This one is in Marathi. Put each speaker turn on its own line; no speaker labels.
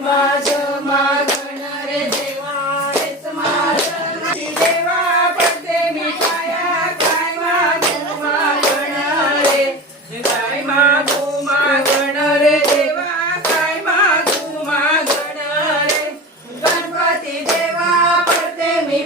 माझ मागणार देवा हेच माझ देवा पडते मी पाया काय मागू मागणार काय मागू मागणार देवा काय मागू मागणार गणपती देवा पडते मी